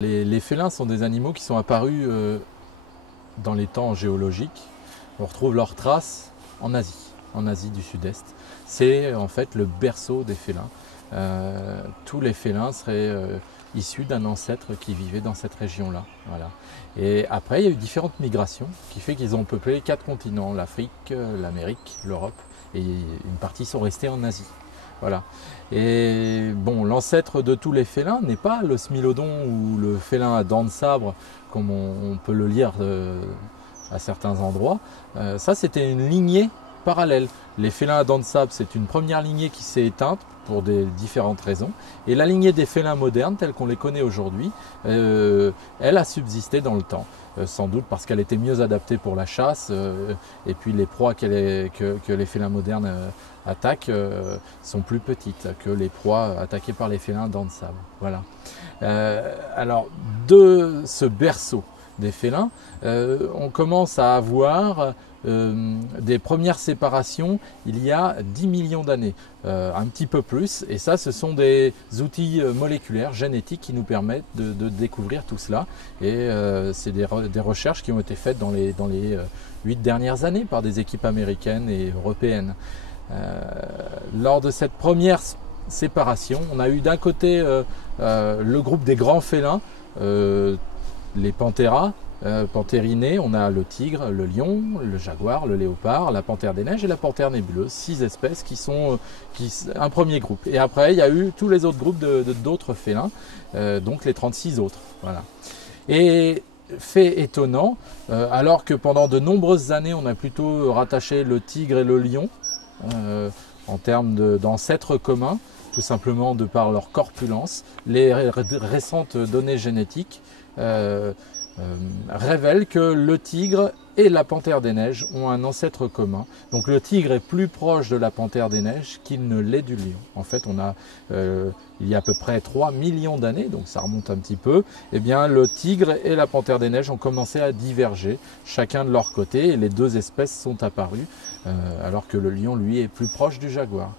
Les félins sont des animaux qui sont apparus dans les temps géologiques. On retrouve leurs traces en Asie du Sud-Est. C'est en fait le berceau des félins. Tous les félins seraient issus d'un ancêtre qui vivait dans cette région-là. Voilà. Et après, il y a eu différentes migrations qui fait qu'ils ont peuplé 4 continents, l'Afrique, l'Amérique, l'Europe, et une partie sont restés en Asie. Voilà. Et bon, l'ancêtre de tous les félins n'est pas le smilodon ou le félin à dents de sabre, comme on peut le lire à certains endroits. Ça, c'était une lignée parallèle. Les félins à dents de sabre, c'est une première lignée qui s'est éteinte pour des différentes raisons. Et la lignée des félins modernes, telle qu'on les connaît aujourd'hui, elle a subsisté dans le temps. Sans doute parce qu'elle était mieux adaptée pour la chasse, et puis les proies que les félins modernes attaquent sont plus petites que les proies attaquées par les félins à dents de sabre. Voilà. Alors, de ce berceau des félins, on commence à avoir des premières séparations il y a 10 millions d'années, un petit peu plus, et ça ce sont des outils moléculaires, génétiques qui nous permettent de découvrir tout cela, et c'est des recherches qui ont été faites dans les 8 dernières années par des équipes américaines et européennes. Lors de cette première séparation, on a eu d'un côté le groupe des grands félins, les Panthera, panthérinés, on a le tigre, le lion, le jaguar, le léopard, la panthère des neiges et la panthère nébuleuse, 6 espèces qui sont un premier groupe. Et après, il y a eu tous les autres groupes d'autres félins, donc les 36 autres. Voilà. Et fait étonnant, alors que pendant de nombreuses années, on a plutôt rattaché le tigre et le lion en termes d'ancêtres communs, tout simplement de par leur corpulence, les récentes données génétiques révèle que le tigre et la panthère des neiges ont un ancêtre commun. Donc le tigre est plus proche de la panthère des neiges qu'il ne l'est du lion. En fait, il y a à peu près 3 millions d'années, donc ça remonte un petit peu, eh bien le tigre et la panthère des neiges ont commencé à diverger, chacun de leur côté, et les deux espèces sont apparues, alors que le lion, lui, est plus proche du jaguar.